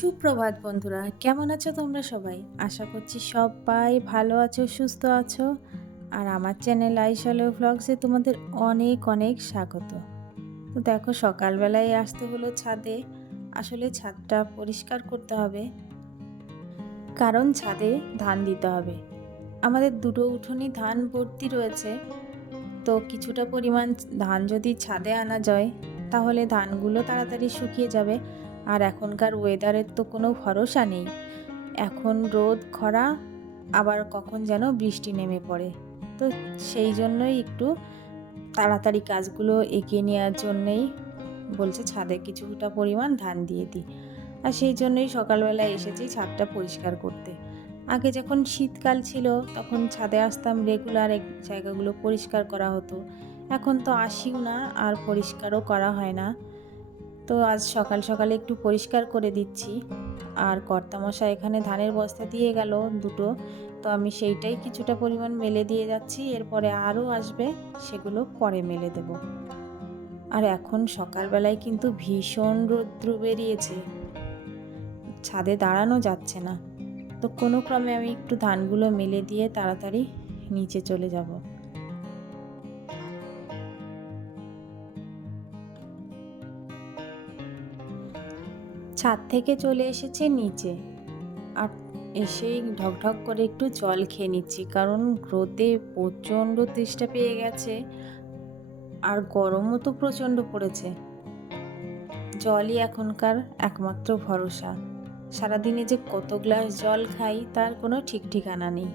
সুপ্রভাত বন্ধুরা, কেমন আছো তোমরা সবাই? আশা করছি সবাই ভালো আছো, সুস্থ আছো। আর আমার চ্যানেল আইসলে ভ্লগসে তোমাদের অনেক অনেক স্বাগত। তো দেখো, সকালবেলায় আসতে হলো ছাদে। আসলে ছাদটা পরিষ্কার করতে হবে। কারণ ছাদে ধান দিতে হবে। আমাদের দুটো উঠোনি ধান ভর্তি রয়েছে। তো কিছুটা পরিমাণ ধান যদি ছাদে আনা যায়, তাহলে ধানগুলো তাড়াতাড়ি শুকিয়ে যাবে। আর এখনকার ওয়েদারের তো কোনো ভরসা নেই। এখন রোদ, খরা, আবার কখন যেন বৃষ্টি নেমে পড়ে। তো সেই জন্যই একটু তাড়াতাড়ি কাজগুলো এগিয়ে নেওয়ার জন্যেই বলছে ছাদে কিছুটা পরিমাণ ধান দিয়ে দিই। আর সেই জন্যই সকালবেলা এসেছি ছাদটা পরিষ্কার করতে। আগে যখন শীতকাল ছিল, তখন ছাদে আসতাম রেগুলার এক জায়গাগুলো পরিষ্কার করা হতো। এখন তো আসিও না, আর পরিষ্কারও করা হয় না। তো আজ সকাল সকালে একটু পরিষ্কার করে দিচ্ছি। আর কর্তামশা এখানে ধানের বস্তা দিয়ে গেল দুটো। তো আমি সেইটাই কিছুটা পরিমাণ মেলে দিয়ে যাচ্ছি। এরপরে আরও আসবে, সেগুলো পরে মেলে দেব। আর এখন সকালবেলায় কিন্তু ভীষণ রৌদ্র বেরিয়েছে। ছাদে দাঁড়ানো যাচ্ছে না। তো কোনো ক্রমে আমি একটু ধানগুলো মেলে দিয়ে তাড়াতাড়ি নিচে চলে যাব। ছাদ থেকে চলে এসেছে নিচে। আর এসেই ঢকঢক করে একটু জল খেয়ে নিচ্ছি, কারণ রোদে প্রচণ্ড তৃষ্ণা পেয়ে গেছে আর গরমও তো প্রচণ্ড পড়েছে। জলই এখনকার একমাত্র ভরসা। সারাদিনে যে কত গ্লাস জল খাই তার কোনো ঠিক ঠিকানা নেই।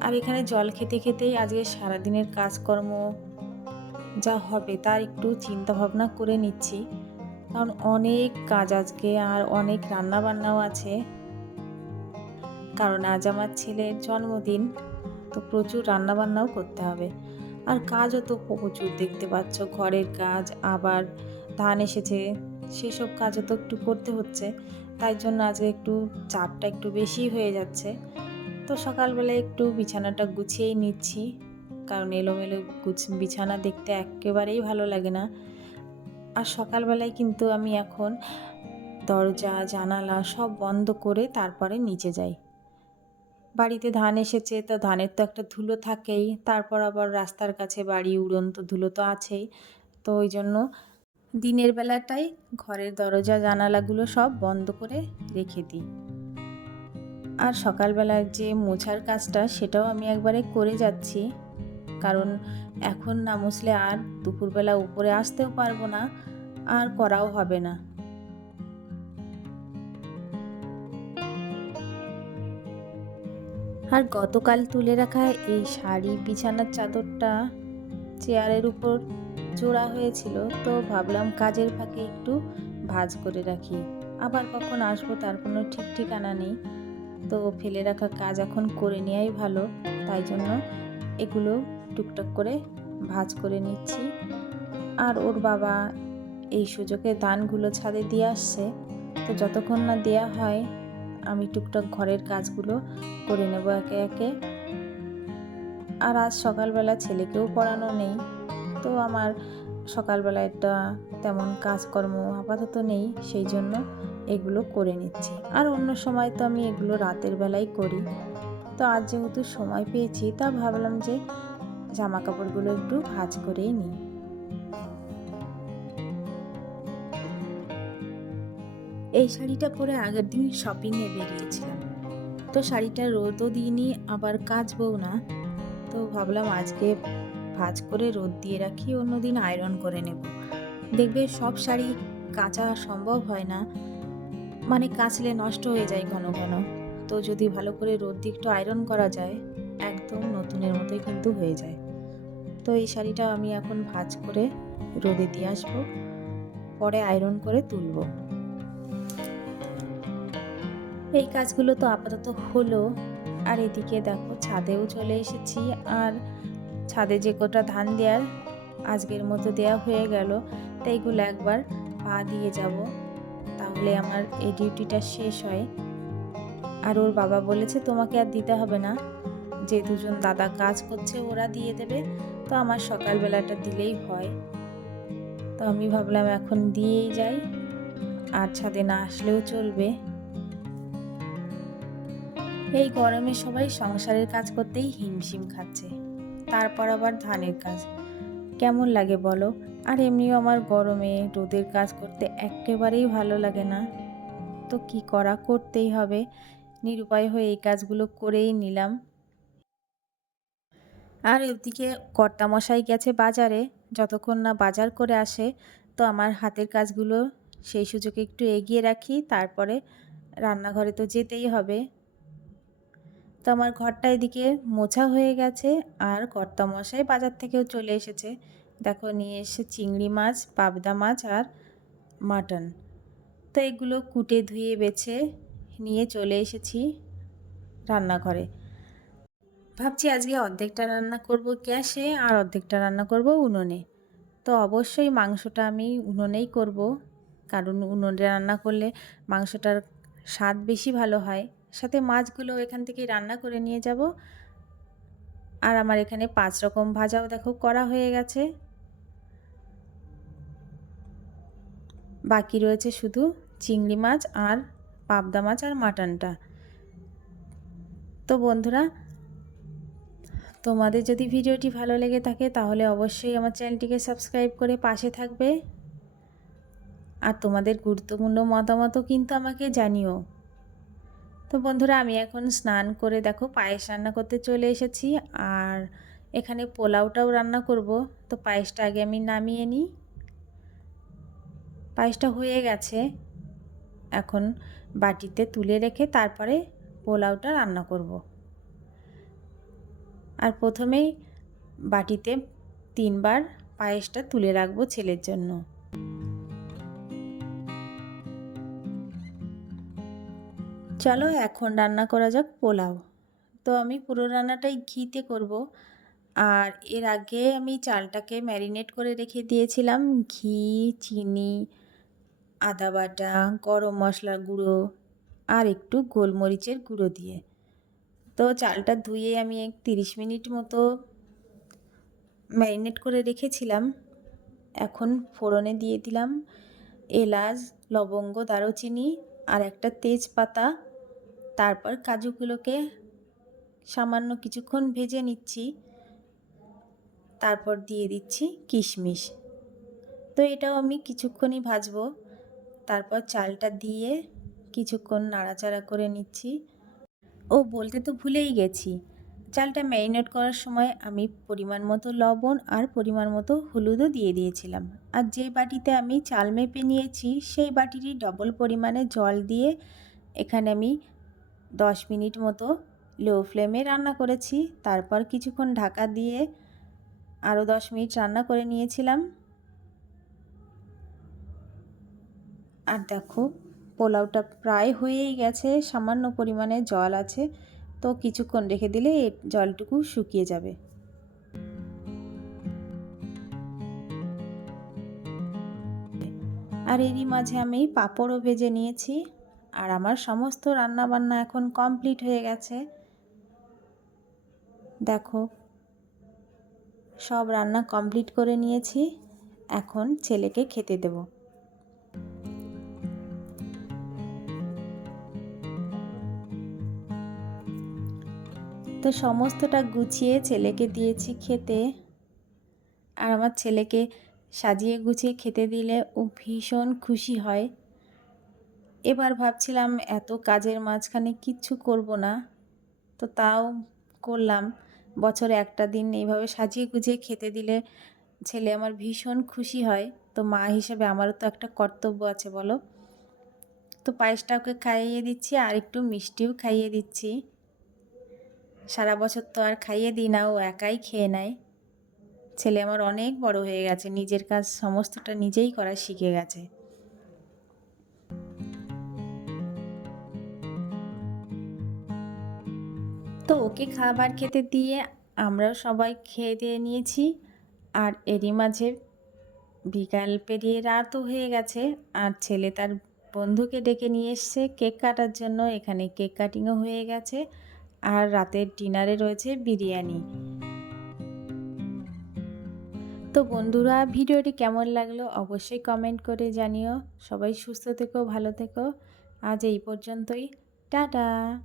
আর এখানে জল খেতে খেতেই আজকে সারাদিনের কাজকর্ম যা হবে তার একটু চিন্তা ভাবনা করে নিচ্ছি। কারণ অনেক কাজ আজকে আর অনেক রান্না বান্নাও আছে। কারণ আজ আমার ছেলের জন্মদিন, তো প্রচুর রান্না বান্নাও করতে হবে। আর কাজও তো প্রচুর, দেখতে পাচ্ছ ঘরের কাজ, আবার ধান এসেছে, সেসব কাজও তো একটু করতে হচ্ছে। তাই জন্য আজকে একটু চাপটা একটু বেশি হয়ে যাচ্ছে। তো সকালবেলা একটু বিছানাটা গুছিয়েই নিচ্ছি, কারণ এলোমেলো গুছ, বিছানা দেখতে একেবারেই ভালো লাগে না। আর সকালবেলায় কিন্তু আমি এখন দরজা, জানালা সব বন্ধ করে তারপরে নিচে যাই। বাড়িতে ধান এসেছে, তো ধানের তো একটা ধুলো থাকেই। তারপর আবার রাস্তার কাছে বাড়ি, উড়ন্ত ধুলো তো আছেই। তো ওই জন্য দিনের বেলাটাই ঘরের দরজা, জানালাগুলো সব বন্ধ করে রেখে দিই। আর সকালবেলার যে মোছার কাজটা, সেটাও আমি একবারে করে যাচ্ছি। কারণ এখন না মুছলে আর দুপুরবেলা উপরে আসতেও পারব না, আর করাও হবে না। আর গতকাল তুলে রাখা এই শাড়ি বিছানার চাদরটা চেয়ারের উপর জোড়া হয়েছিল, তো ভাবলাম কাজের ফাঁকে একটু ভাজ করে রাখি। আবার কখন আসব তার কোনো ঠিক ঠিকানা নেই, তো ফেলে রাখা কাজ এখন করে নেওয়াই ভালো, তাই জন্য এগুলো টুকটাক করে ভাজ করে নিচ্ছি। আর ওর বাবা এই সুযোগে দানগুলো ছাদে দিয়ে আসছে। তো যতক্ষণ না দেওয়া হয়, আমি টুকটাক ঘরের কাজগুলো করে নেব একে একে। আর আজ সকালবেলা ছেলেকেও পড়ানো নেই। তো আমার সকালবেলা একটা তেমন কাজকর্ম আপাতত নেই, সেই জন্য এগুলো করে নিচ্ছি। আর অন্য সময় তো আমি এগুলো রাতের বেলায় করি। তো আজ যেহেতু সময় পেয়েছি, তা ভাবলাম যে জামা কাপড়গুলো একটু ভাজ করেই নিই। এই শাড়িটা পরে আগের দিন শপিংয়ে বেরিয়েছিলাম। তো শাড়িটা রোদও দিইনি, আবার কাচবও না। তো ভাবলাম আজকে ভাজ করে রোদ দিয়ে রাখি, অন্যদিন আয়রন করে নেব। দেখবে সব শাড়ি কাচা সম্ভব হয় না। মানে কাচলে নষ্ট হয়ে যায় ঘন ঘন। তো যদি ভালো করে রোদ দিয়ে একটু আয়রন করা যায়, একদম নতুনের মতোই কিন্তু হয়ে যায়। তো এই শাড়িটা আমি এখন ভাজ করে রোদে দিয়ে আসব। পরে আয়রন করে তুলব। এই কাজগুলো তো আপাতত হলো। আর এদিকে দেখো, ছাদেও চলে এসেছি। আর ছাদে যে কটা ধান দেওয়ার আজকের মতো দেয়া হয়ে গেল। তাই এগুলো একবার পা দিয়ে যাব। তাহলে আমার এই ডিউটিটা শেষ হয়। আর ওর বাবা বলেছে, তোমাকে আর দিতে হবে না। যে দুজন দাদা কাজ করছে ওরা দিয়ে দেবে। তো আমার সকালবেলাটা দিলেই হয়। তো আমি ভাবলাম এখন দিয়েই যাই। আর ছাদে না আসলেও চলবে। এই গরমে সবাই সংসারের কাজ করতেই হিমশিম খাচ্ছে। তারপর আবার ধানের কাজ। কেমন লাগে বলো? আর এমনিও আমার গরমে রোদের কাজ করতে একেবারেই ভালো লাগে না। তো কি করা করতেই হবে? নিরুপায় হয়ে এই কাজগুলো করেই নিলাম। আর ওদিকে কর্তামশাই গেছে বাজারে। যতক্ষণ না বাজার করে আসে, তো আমার হাতের কাজগুলো সেই সুযোগে একটু এগিয়ে রাখি, তারপরে রান্নাঘরে তো যেতেই হবে। তো আমার ঘরটা এদিকে মোছা হয়ে গেছে, আর কর্তামশাই বাজার থেকেও চলে এসেছে। দেখো, নিয়ে এসে চিংড়ি মাছ, পাবদা মাছ আর মাটন। তো এগুলো কুটে ধুয়ে বেছে নিয়ে চলে এসেছি রান্নাঘরে। ভাবছি আজকে অর্ধেকটা রান্না করব গ্যাসে আর অর্ধেকটা রান্না করব উনুনে। তো অবশ্যই মাংসটা আমি উনুনেই করব। কারণ উনুনে রান্না করলে মাংসটার স্বাদ বেশি ভালো হয়। সাথে মাছগুলো এখান থেকে রান্না করে নিয়ে যাব। আর আমার এখানে পাঁচ রকম ভাজাও দেখো করা হয়ে গেছে। বাকি রয়েছে শুধু চিংড়ি মাছ আর পাবদা মাছ আর মাটনটা। তো বন্ধুরা তোমাদের যদি ভিডিওটি ভালো লেগে থাকে তাহলে অবশ্যই আমার চ্যানেলটিকে সাবস্ক্রাইব করে পাশে থাকবে। আর তোমাদের গুরুত্বপূর্ণ মতামতও কিন্তু আমাকে জানিও। তো বন্ধুরা, আমি এখন স্নান করে দেখো পায়েস রান্না করতে চলে এসেছি আর এখানে পোলাওটাও রান্না করব। তো পায়েসটা আগে আমি নামিয়ে নিই। পায়েসটা হয়ে গেছে। এখন বাটিতে তুলে রেখে তারপরে পোলাওটা রান্না করব। আর প্রথমেই বাটিতে তিনবার পায়েসটা তুলে রাখব ছেলের জন্য। চলো এখন রান্না করা যাক পোলাও। তো আমি পুরো রান্নাটাই ঘিতে করব। আর এর আগে আমি চালটাকে ম্যারিনেট করে রেখে দিয়েছিলাম। ঘি, চিনি, আদা বাটা, গরম মশলার গুঁড়ো আর একটু গোলমরিচের গুঁড়ো দিয়ে। তো চালটা ধুয়ে আমি এক তিরিশ মিনিট মতো ম্যারিনেট করে রেখেছিলাম। এখন ফোড়নে দিয়ে দিলাম এলাচ, লবঙ্গ, দারুচিনি আর একটা তেজপাতা। তারপর কাজুগুলোকে সামান্য কিছুক্ষণ ভেজে নিচ্ছি। তারপর দিয়ে দিচ্ছি কিশমিশ। তো এটাও আমি কিছুক্ষণই ভাজবো। তারপর চালটা দিয়ে কিছুক্ষণ নাড়াচাড়া করে নিচ্ছি। ও বলতে তো ভুলেই গেছি। চালটা ম্যারিনেট করার সময় আমি পরিমাণ মতো লবণ আর পরিমাণ মতো হলুদও দিয়ে দিয়েছিলাম। আর যে বাটিতে আমি চাল মেপে নিয়েছি, সেই বাটিরই ডবল পরিমাণে জল দিয়ে এখানে আমি দশ মিনিট মতো লো ফ্লেমে রান্না করেছি। তারপর কিছুক্ষণ ঢাকা দিয়ে আরও দশ মিনিট রান্না করে নিয়েছিলাম। আর দেখো পোলাওটা প্রায় হয়েই গেছে, সামান্য পরিমাণে জল আছে, তো কিছুক্ষণ রেখে দিলে জলটুকু শুকিয়ে যাবে। আর এরই মাঝে আমি পাঁপড়ও ভেজে নিয়েছি, আর আমার সমস্ত রান্না বান্না এখন কমপ্লিট হয়ে গেছে। দেখো, সব রান্না কমপ্লিট করে নিয়েছি, এখন ছেলেকে খেতে দেব। তো সমস্তটা গুছিয়ে ছেলেকে দিয়েছি খেতে। আর আমার ছেলেকে সাজিয়ে গুছিয়ে খেতে দিলে ও ভীষণ খুশি হয়। এবার ভাবছিলাম এত কাজের মাঝখানে কিচ্ছু করব না। তো তাও করলাম। বছরে একটা দিন এইভাবে সাজিয়ে গুছিয়ে খেতে দিলে ছেলে আমার ভীষণ খুশি হয়। তো মা হিসেবে আমারও তো একটা কর্তব্য আছে বলো। তো পায়েসটা ওকে খাইয়ে দিচ্ছি আর একটু মিষ্টিও খাইয়ে দিচ্ছি। সারা বছর তো আর খাইয়ে দিই না, ও একাই খেয়ে নেয়। ছেলে আমার অনেক বড় হয়ে গেছে, নিজের কাজ সমস্তটা নিজেই করা শিখে গেছে। তো ওকে খাবার খেতে দিয়ে আমরা সবাই খেয়ে দিয়ে নিয়েছি, আর এরই মাঝে বিকাল পেরিয়ে রাতও হয়ে গেছে, আর ছেলে তার বন্ধুকে ডেকে নিয়ে এসছে, কেক কাটার জন্য। এখানে কেক কাটিংও হয়ে গেছে। আর রাতের ডিনারে রয়েছে বিরিয়ানি। তো বন্ধুরা, ভিডিওটি কেমন লাগল অবশ্যই কমেন্ট করে জানিও। সবাই সুস্থ থেকো, ভালো থেকো। আজ এই পর্যন্তই। টাটা!